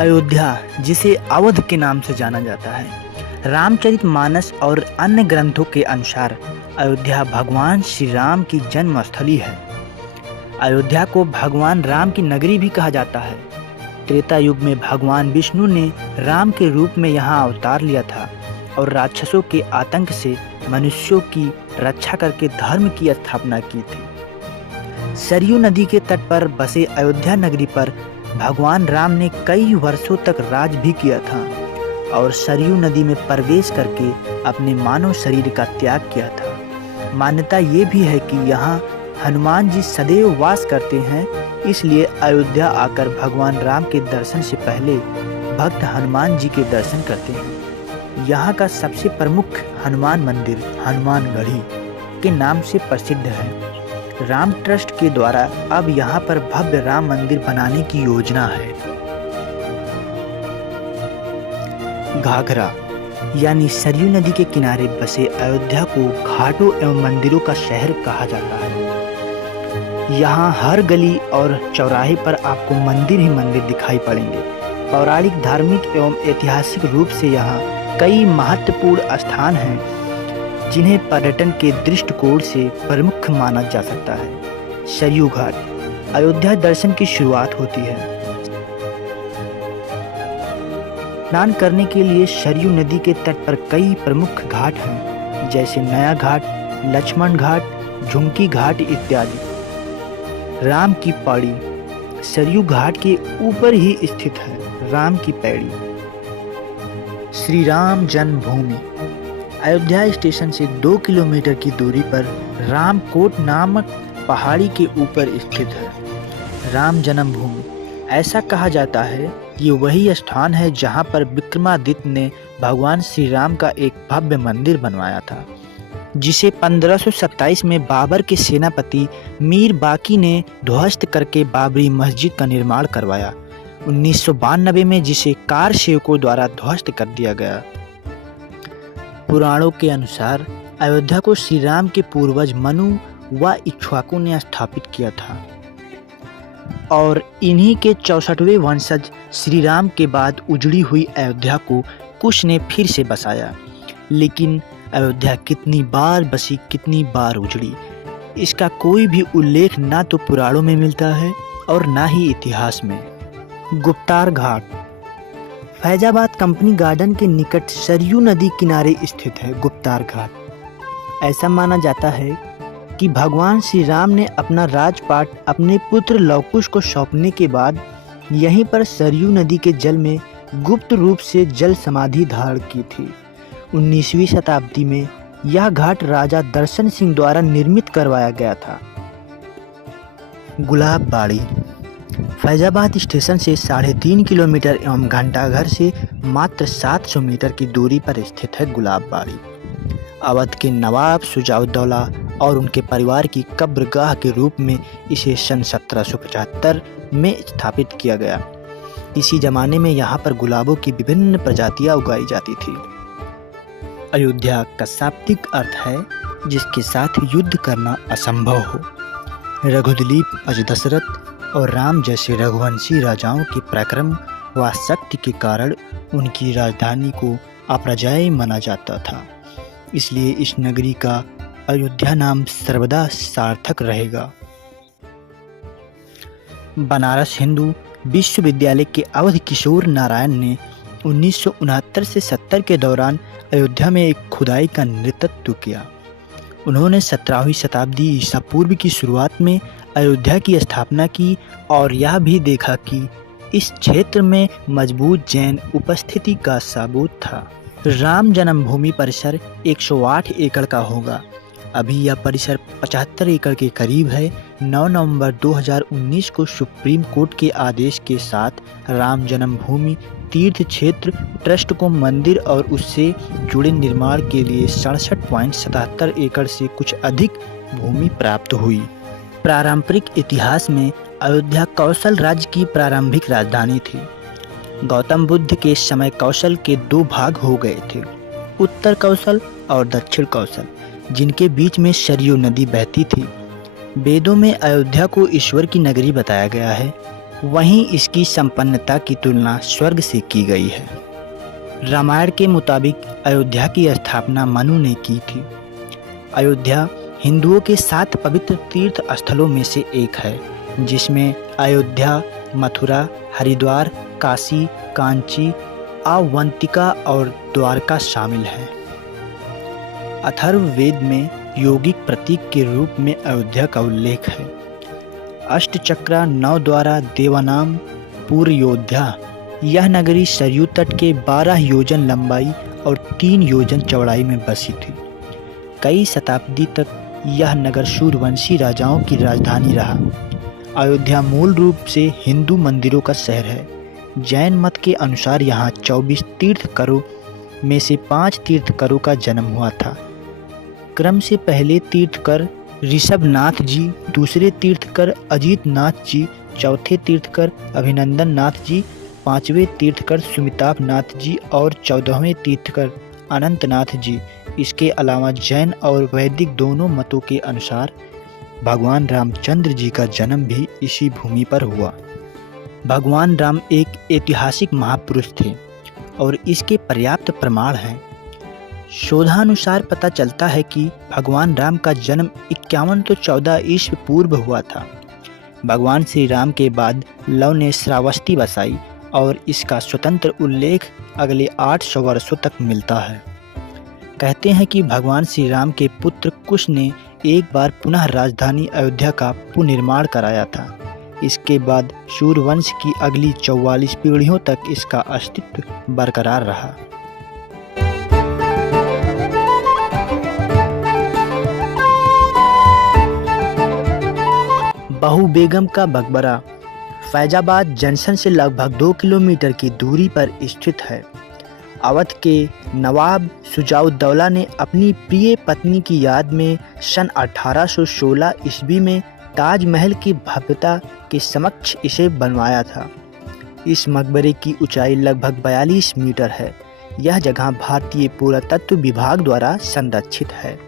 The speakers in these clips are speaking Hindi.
अयोध्या, जिसे अवध के नाम से जाना जाता है, रामचरितमानस और अन्य ग्रंथों के अनुसार अयोध्या भगवान श्री राम की जन्मस्थली है। अयोध्या को भगवान राम की नगरी भी कहा जाता है। त्रेता युग में भगवान विष्णु ने राम के रूप में यहाँ अवतार लिया था और राक्षसों के आतंक से मनुष्यों की रक्षा करके धर्म की स्थापना की थी। सरयू नदी के तट पर बसे अयोध्या नगरी पर भगवान राम ने कई वर्षों तक राज भी किया था और सरयू नदी में प्रवेश करके अपने मानव शरीर का त्याग किया था। मान्यता ये भी है कि यहाँ हनुमान जी सदैव वास करते हैं, इसलिए अयोध्या आकर भगवान राम के दर्शन से पहले भक्त हनुमान जी के दर्शन करते हैं। यहाँ का सबसे प्रमुख हनुमान मंदिर हनुमानगढ़ी के नाम से प्रसिद्ध है। राम ट्रस्ट के द्वारा अब यहाँ पर भव्य राम मंदिर बनाने की योजना है। घाघरा यानी सरयू नदी के किनारे बसे अयोध्या को घाटों एवं मंदिरों का शहर कहा जाता है। यहाँ हर गली और चौराहे पर आपको मंदिर ही मंदिर दिखाई पड़ेंगे। पौराणिक, धार्मिक एवं ऐतिहासिक रूप से यहाँ कई महत्वपूर्ण स्थान हैं जिन्हें पर्यटन के दृष्टिकोण से प्रमुख माना जा सकता है। सरयू घाट अयोध्या दर्शन की शुरुआत होती है। स्नान करने के लिए सरयू नदी के तट पर कई प्रमुख घाट हैं, जैसे नया घाट, लक्ष्मण घाट, झुमकी घाट इत्यादि। राम की पौड़ी सरयू घाट के ऊपर ही स्थित है। राम की पैड़ी श्री राम जन्मभूमि अयोध्या स्टेशन से 2 किलोमीटर की दूरी पर रामकोट नामक पहाड़ी के ऊपर स्थित है। राम जन्मभूमि ऐसा कहा जाता है कि वही स्थान है जहां पर विक्रमादित्य ने भगवान श्री राम का एक भव्य मंदिर बनवाया था, जिसे 1527 में बाबर के सेनापति मीर बाकी ने ध्वस्त करके बाबरी मस्जिद का निर्माण करवाया। 1992 में जिसे कार सेवकों द्वारा ध्वस्त कर दिया गया। पुराणों के अनुसार अयोध्या को श्री राम के पूर्वज मनु व इक्ष्वाकु ने स्थापित किया था और इन्हीं के 64वें वंशज श्री राम के बाद उजड़ी हुई अयोध्या को कुश ने फिर से बसाया। लेकिन अयोध्या कितनी बार बसी, कितनी बार उजड़ी, इसका कोई भी उल्लेख ना तो पुराणों में मिलता है और ना ही इतिहास में। गुप्तार घाट फैजाबाद कंपनी गार्डन के निकट सरयू नदी किनारे स्थित है। गुप्तार घाट ऐसा माना जाता है कि भगवान श्री राम ने अपना राजपाट अपने पुत्र लवकुश को सौंपने के बाद यहीं पर सरयू नदी के जल में गुप्त रूप से जल समाधि धारण की थी। 19वीं शताब्दी में यह घाट राजा दर्शन सिंह द्वारा निर्मित करवाया गया था। गुलाब बाड़ी फैजाबाद स्टेशन से 3.5 किलोमीटर एवं घंटाघर से मात्र 700 मीटर की दूरी पर स्थित है गुलाब बाड़ी। अवध के नवाब शुजाउद्दौला और उनके परिवार की कब्रगाह के रूप में इसे सन 1775 में स्थापित किया गया। इसी जमाने में यहाँ पर गुलाबों की विभिन्न प्रजातियाँ उगाई जाती थी। अयोध्या का शाब्दिक अर्थ है जिसके साथ युद्ध करना असंभव हो। रघुदिलीप, अजदशरथ और राम जैसे रघुवंशी राजाओं के पराक्रम व शक्ति के कारण उनकी राजधानी को अपराजय माना जाता था। इसलिए इस नगरी का अयोध्या नाम सर्वदा सार्थक रहेगा। बनारस हिंदू विश्वविद्यालय के अवध किशोर नारायण ने 1969 से 70 के दौरान अयोध्या में एक खुदाई का नेतृत्व किया। उन्होंने 17वीं शताब्दी ईसा पूर्व की शुरुआत में अयोध्या की स्थापना की और यह भी देखा कि इस क्षेत्र में मजबूत जैन उपस्थिति का सबूत था। राम जन्मभूमि परिसर 108 एकड़ का होगा। अभी यह परिसर 75 एकड़ के करीब है। 9 नवंबर 2019 को सुप्रीम कोर्ट के आदेश के साथ राम जन्मभूमि तीर्थ क्षेत्र ट्रस्ट को मंदिर और उससे जुड़े निर्माण के लिए 67.77 एकड़ से कुछ अधिक भूमि प्राप्त हुई। पारंपरिक इतिहास में अयोध्या कौशल राज्य की प्रारंभिक राजधानी थी। गौतम बुद्ध के समय कौशल के 2 भाग हो गए थे, उत्तर कौशल और दक्षिण कौशल, जिनके बीच में सरयू नदी बहती थी। वेदों में अयोध्या को ईश्वर की नगरी बताया गया है। वहीं इसकी संपन्नता की तुलना स्वर्ग से की गई है। रामायण के मुताबिक अयोध्या की स्थापना मनु ने की थी। अयोध्या हिंदुओं के 7 पवित्र तीर्थ स्थलों में से एक है, जिसमें अयोध्या, मथुरा, हरिद्वार, काशी, कांची, अवंतिका और द्वारका शामिल हैं। अथर्ववेद में यौगिक प्रतीक के रूप में अयोध्या का उल्लेख है। अष्टचक्रा नवद्वारा देवानाम पूर्वयोध्या, यह नगरी सरयू तट के 12 योजन लंबाई और 3 योजन चौड़ाई में बसी थी। कई शताब्दी तक यह नगर सूर्यवंशी राजाओं की राजधानी रहा। अयोध्या मूल रूप से हिंदू मंदिरों का शहर है। जैन मत के अनुसार यहाँ 24 तीर्थंकरों में से 5 तीर्थंकरों का जन्म हुआ था। क्रम से पहले तीर्थंकर ऋषभनाथ जी, दूसरे तीर्थंकर अजीत नाथ जी, चौथे तीर्थंकर अभिनंदन नाथ जी, 5वें तीर्थंकर सुमिताभ नाथ जी और 14वें तीर्थंकर अनंतनाथ जी। इसके अलावा जैन और वैदिक दोनों मतों के अनुसार भगवान रामचंद्र जी का जन्म भी इसी भूमि पर हुआ। भगवान राम एक ऐतिहासिक महापुरुष थे और इसके पर्याप्त प्रमाण हैं। शोधानुसार पता चलता है कि भगवान राम का जन्म 5114 ईस्वी पूर्व हुआ था। भगवान श्री राम के बाद लव ने श्रावस्ती बसाई और इसका स्वतंत्र उल्लेख अगले 800 वर्षों तक मिलता है। कहते हैं कि भगवान श्री राम के पुत्र कुश ने एक बार पुनः राजधानी अयोध्या का पुनर्निर्माण कराया था। इसके बाद सूर्यवंश की अगली 44 पीढ़ियों तक इसका अस्तित्व बरकरार रहा। बहू बेगम का मकबरा फैजाबाद जंक्शन से लगभग 2 किलोमीटर की दूरी पर स्थित है। अवध के नवाब शुजाउद्दौला ने अपनी प्रिय पत्नी की याद में सन 1816 ईस्वी में ताजमहल की भव्यता के समक्ष इसे बनवाया था। इस मकबरे की ऊंचाई लगभग 42 मीटर है। यह जगह भारतीय पुरातत्व विभाग द्वारा संरक्षित है।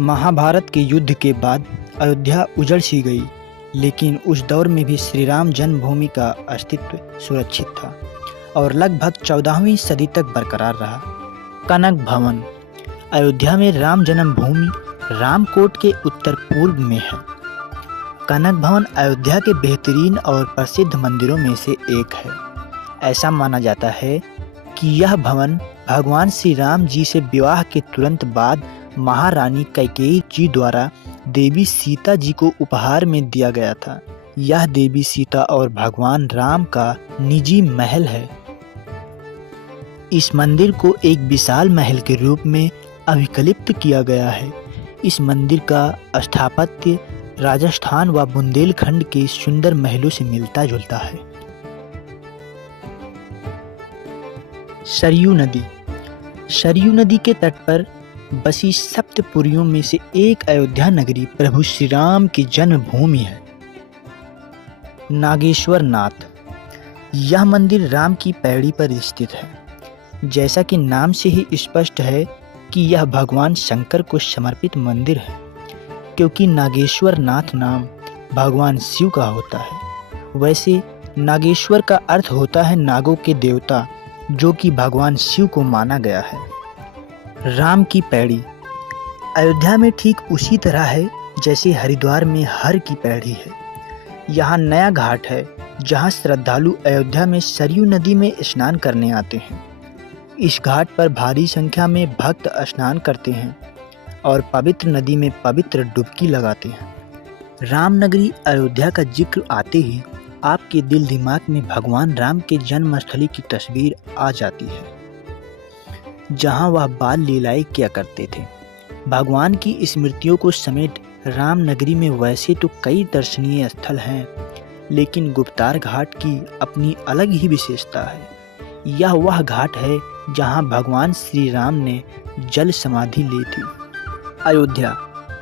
महाभारत के युद्ध के बाद अयोध्या उजड़ सी गई, लेकिन उस दौर में भी श्री राम जन्मभूमि का अस्तित्व सुरक्षित था और लगभग 14वीं सदी तक बरकरार रहा। कनक भवन अयोध्या में राम जन्मभूमि रामकोट के उत्तर पूर्व में है। कनक भवन अयोध्या के बेहतरीन और प्रसिद्ध मंदिरों में से एक है। ऐसा माना जाता है कि यह भवन भगवान श्री राम जी से विवाह के तुरंत बाद महारानी कैकेयी जी द्वारा देवी सीता जी को उपहार में दिया गया था। यह देवी सीता और भगवान राम का निजी महल है। इस मंदिर को एक विशाल महल के रूप में अभिकल्पित किया गया है। इस मंदिर का स्थापत्य राजस्थान व बुंदेलखंड के सुंदर महलों से मिलता जुलता है। सरयू नदी सरयू नदी के तट पर बसी सप्तपुरियों में से एक अयोध्या नगरी प्रभु श्री राम की जन्मभूमि है। नागेश्वर नाथ यह मंदिर राम की पैड़ी पर स्थित है। जैसा कि नाम से ही स्पष्ट है कि यह भगवान शंकर को समर्पित मंदिर है, क्योंकि नागेश्वर नाथ नाम भगवान शिव का होता है। वैसे नागेश्वर का अर्थ होता है नागों के देवता, जो कि भगवान शिव को माना गया है। राम की पैड़ी अयोध्या में ठीक उसी तरह है जैसे हरिद्वार में हर की पैड़ी है। यहाँ नया घाट है जहाँ श्रद्धालु अयोध्या में सरयू नदी में स्नान करने आते हैं। इस घाट पर भारी संख्या में भक्त स्नान करते हैं और पवित्र नदी में पवित्र डुबकी लगाते हैं। रामनगरी अयोध्या का जिक्र आते ही आपके दिल दिमाग में भगवान राम के जन्मस्थली की तस्वीर आ जाती है, जहां वह बाल लीलाएं किया करते थे। भगवान की स्मृतियों को समेत रामनगरी में वैसे तो कई दर्शनीय स्थल हैं, लेकिन गुप्तार घाट की अपनी अलग ही विशेषता है। यह वह घाट है जहां भगवान श्री राम ने जल समाधि ली थी। अयोध्या,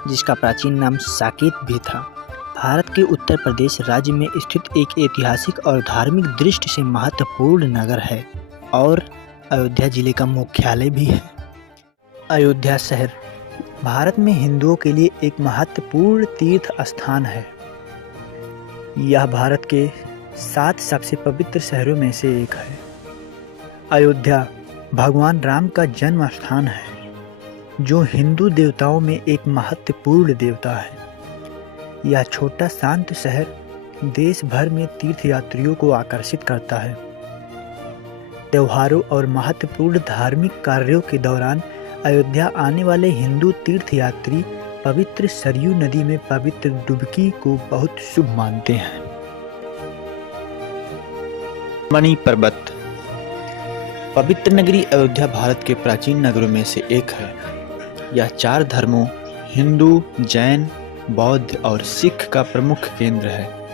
जिसका प्राचीन नाम साकेत भी था, भारत के उत्तर प्रदेश राज्य में स्थित एक ऐतिहासिक और धार्मिक दृष्टि से महत्वपूर्ण नगर है और अयोध्या जिले का मुख्यालय भी है। अयोध्या शहर भारत में हिंदुओं के लिए एक महत्वपूर्ण तीर्थ स्थान है। यह भारत के 7 सबसे पवित्र शहरों में से एक है। अयोध्या भगवान राम का जन्म स्थान है, जो हिंदू देवताओं में एक महत्वपूर्ण देवता है। यह छोटा शांत शहर देश भर में तीर्थयात्रियों को आकर्षित करता है। त्योहारों और महत्वपूर्ण धार्मिक कार्यों के दौरान अयोध्या आने वाले हिंदू तीर्थयात्री पवित्र सरयू नदी में पवित्र डुबकी को बहुत शुभ मानते हैं। मणि पर्वत। पवित्र नगरी अयोध्या भारत के प्राचीन नगरों में से एक है। यह 4 धर्मों हिंदू, जैन, बौद्ध और सिख का प्रमुख केंद्र है।